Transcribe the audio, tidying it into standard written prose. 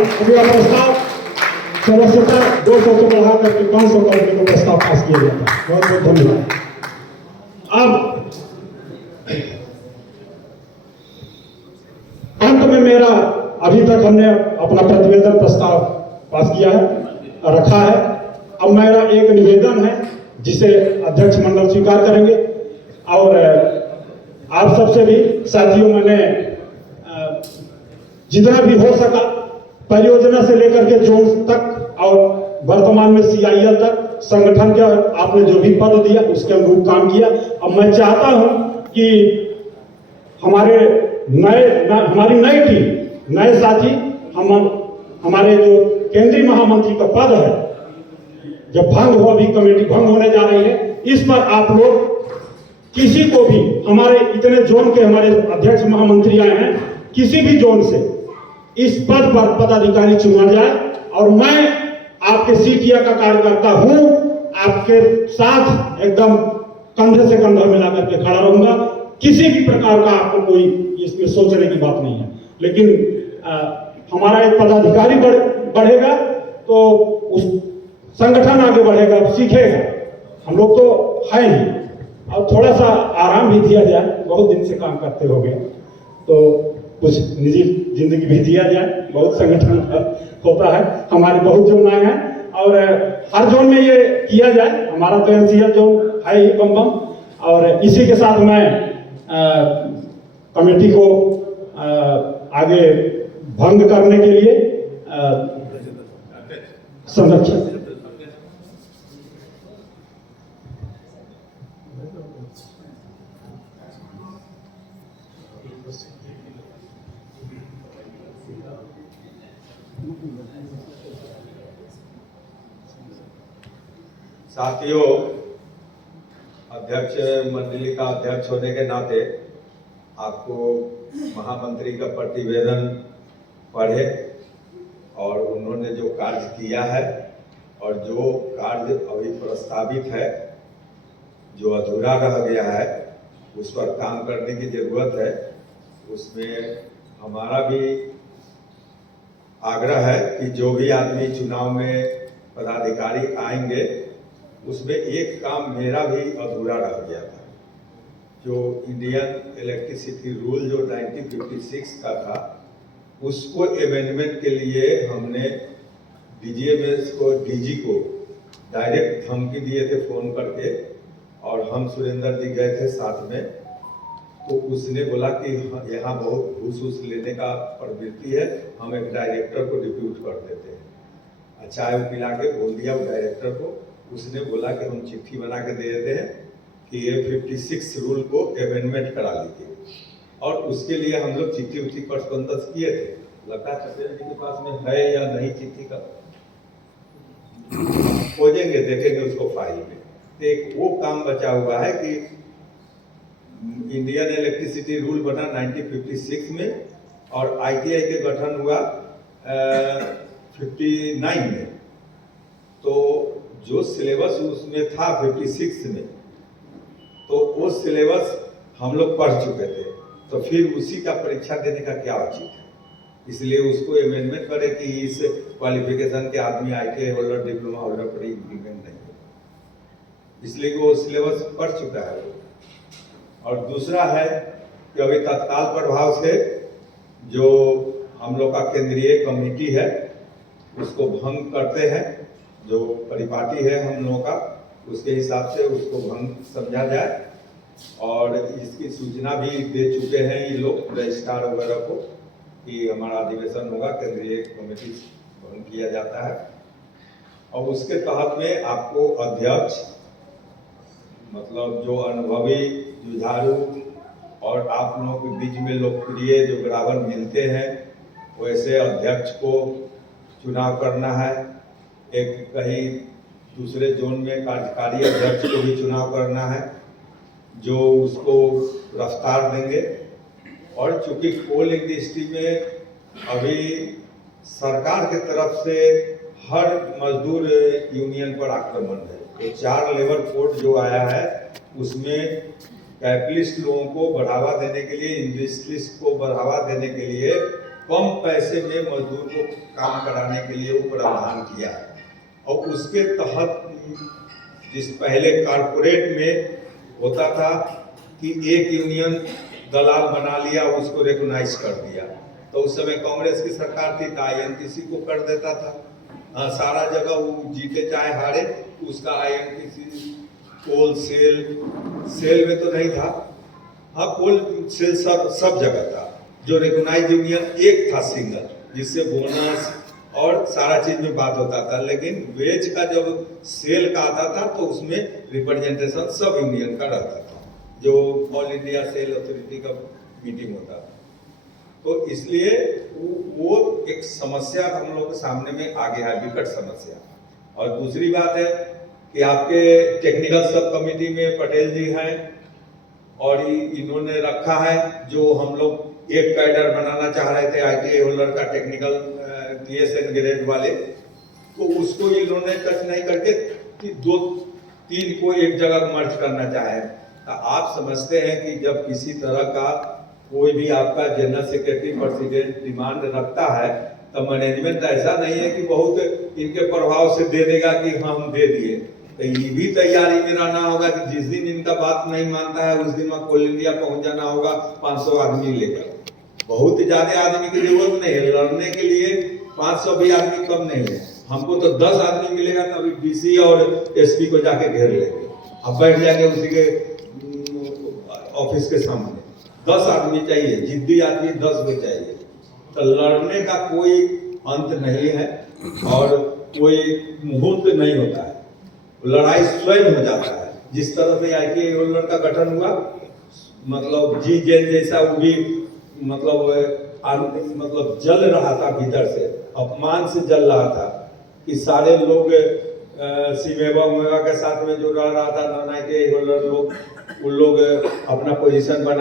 अगला प्रस्ताव सदस्यता 200 से बढ़ा करके 500 करने को प्रस्ताव पास किया गया था। बहुत बहुत धन्यवाद। अब अंत में मेरा अभी तक हमने अपना प्रतिवेदन प्रस्ताव पास किया है, रखा है। अब मेरा एक निवेदन है जिसे अध्यक्ष मंडल स्वीकार करेंगे और आप सबसे भी साथियों, मैंने जितना भी हो सका परियोजना से लेकर के जोन तक और वर्तमान में CIL तक संगठन के आपने जो भी पद दिया उसके अनुरूप काम किया। अब मैं चाहता हूं कि हमारी नई टीम, नए साथी, हमारे जो केंद्रीय महामंत्री का पद है जब भंग हो, अभी कमेटी भंग होने जा रही है, इस पर आप लोग किसी को भी, हमारे इतने जोन के हमारे अध्यक्ष महामंत्री आए हैं, किसी भी जोन से इस पद पर पदाधिकारी चुना जाए और मैं आपके सीटिया का कार्यकर्ता हूं, आपके साथ एकदम कंधे से कंधा मिलाकर के खड़ा रहूंगा। किसी भी प्रकार का आपको कोई इसमें सोचने की बात नहीं है। लेकिन हमारा एक पदाधिकारी बढ़ेगा तो उस संगठन आगे बढ़ेगा, सीखेगा। हम लोग तो है नहीं, अब थोड़ा सा आराम भी दिया जाए, बहुत दिन से काम करते हो गए तो कुछ निजी जिंदगी भी दिया जाए। बहुत संगठन होता है, हमारे बहुत जोन आए हैं और हर जोन में ये किया जाए। हमारा तो NCL जोन है ही बम बम, और इसी के साथ मैं कमेटी को आगे भंग करने के लिए संरक्षण साथियों, अध्यक्ष मंडली का अध्यक्ष होने के नाते आपको महामंत्री का प्रतिवेदन पढ़े और उन्होंने जो कार्य किया है और जो कार्य अभी प्रस्तावित है, जो अधूरा रह गया है, उस पर काम करने की जरूरत है। उसमें हमारा भी आग्रह है कि जो भी आदमी चुनाव में पदाधिकारी आएंगे, उसमें एक काम मेरा भी अधूरा रह गया था। जो इंडियन इलेक्ट्रिसिटी रूल जो 1956 का था, उसको अमेंडमेंट के लिए हमने DGMS को, DG को डायरेक्ट धमकी दिए थे फोन करके, और हम सुरेंद्र जी गए थे साथ में। तो उसने बोला कि यहाँ बहुत घूस लेने का प्रवृत्ति है, हम एक डायरेक्टर को डिप्यूट कर देते हैं। चाय पिला के बोल दिया वो डायरेक्टर को। उसने बोला कि हम चिट्ठी बना के दे देते हैं कि ये 56 रूल को अमेंडमेंट करा लीजिए, और उसके लिए हम लोग चिट्ठी उठी करस्पॉन्डेंस किए थे। लगता है पटेल जी के पास में है या नहीं चिट्ठी का, खोजेंगे, देखेंगे उसको फाइल में। तो एक वो काम बचा हुआ है कि इंडियन इलेक्ट्रिसिटी रूल बना 1956 में और ITI के गठन हुआ 59 में। तो जो सिलेबस उसमें था 56 में, तो वो सिलेबस हम लोग पढ़ चुके थे, तो फिर उसी का परीक्षा देने का क्या उचित है। इसलिए उसको अमेंडमेंट करे कि इस क्वालिफिकेशन के आदमी ITI होल्डर, डिप्लोमा होल्डर पर इंक्रीमेंट नहीं है, इसलिए वो सिलेबस पढ़ चुका है वो। और दूसरा है कि अभी तत्काल प्रभाव से जो हम लोग का केंद्रीय कमेटी है उसको भंग करते हैं। जो परिपाटी है हम लोगों का, उसके हिसाब से उसको भंग समझा जाए, और इसकी सूचना भी दे चुके हैं ये लोग रजिस्ट्रार वगैरह को कि हमारा अधिवेशन होगा, केंद्रीय कमेटी भंग किया जाता है। और उसके तहत में आपको अध्यक्ष, मतलब जो अनुभवी, जुझारू और आप लोगों के बीच में लोकप्रिय जो बराबर मिलते हैं, वैसे अध्यक्ष को चुनाव करना है। एक कहीं दूसरे जोन में कार्यकारी अध्यक्ष को भी चुनाव करना है, जो उसको रफ्तार देंगे। और चूंकि कोल इंडस्ट्री में अभी सरकार की तरफ से हर मजदूर यूनियन पर आक्रमण है, तो 4 लेबर कोड जो आया है उसमें कैपिटलिस्ट लोगों को बढ़ावा देने के लिए, इंडस्ट्रिस्ट को बढ़ावा देने के लिए कम पैसे में मजदूर को काम कराने के लिए वो प्रावधान किया है। और उसके तहत जिस पहले कारपोरेट में होता था कि एक यूनियन दलाल बना लिया, उसको रिकॉग्नाइज कर दिया, तो उस समय कांग्रेस की सरकार थी तो आईएनटीसी को कर देता था। सारा जगह वो जीते चाहे हारे, उसका आईएनटीसी कोल सेल में तो नहीं था, हाँ कोल सेल सब जगह था। जो रिकॉग्नाइज यूनियन एक था सिंगल, जिससे बोनस और सारा चीज में बात होता था। लेकिन वेज का जब सेल का आता था तो उसमें रिप्रेजेंटेशन सब यूनियन का रहता था, जो ऑल इंडिया सेल अथॉरिटी का मीटिंग होता था। तो इसलिए वो एक समस्या हम लोग के सामने में आ गया है, विकट समस्या। और दूसरी बात है कि आपके टेक्निकल सब कमेटी में पटेल जी हैं और इन्होंने रखा है, जो हम लोग एक कैडर बनाना चाह रहे थे ITA होल्डर का, टेक्निकल TSN ग्रेड वाले, तो उसको इन्होंने टच नहीं करके 2-3 को एक जगह मर्ज करना चाहे। तो आप समझते हैं कि जब किसी तरह का कोई भी आपका जनरल सेक्रेटरी प्रेसिडेंट डिमांड रखता है तो मैनेजमेंट ऐसा नहीं है कि बहुत इनके प्रभाव से दे देगा कि हाँ हम दे दिए। तो ये भी तैयारी में रहना होगा कि जिस दिन इनका बात नहीं मानता है उस दिन वहाँ कोल इंडिया पहुंच जाना होगा 500 आदमी लेकर। बहुत ज्यादा आदमी की जरूरत नहीं है लड़ने के लिए, 500 भी आदमी कम नहीं है। हमको तो 10 आदमी मिलेगा तो अभी DC और SP को जाके घेर लेंगे, अब बैठ जाएंगे उसी के ऑफिस के सामने। 10 आदमी चाहिए, जिद्दी आदमी 10 भी चाहिए। तो लड़ने का कोई अंत नहीं है और कोई मुहूर्त नहीं होता है, लड़ाई स्वयं हो जाता है। जिस तरह से ITA होल्डर का गठन हुआ, मतलब जी जैन जैसा वो भी मतलब जल रहा था भीतर से, अपमान से जल रहा था कि सारे लोग सिमेवा उमेवा के साथ में जो रह रहा था नॉन ITA होल्डर लोग, उन लोग अपना पोजीशन बना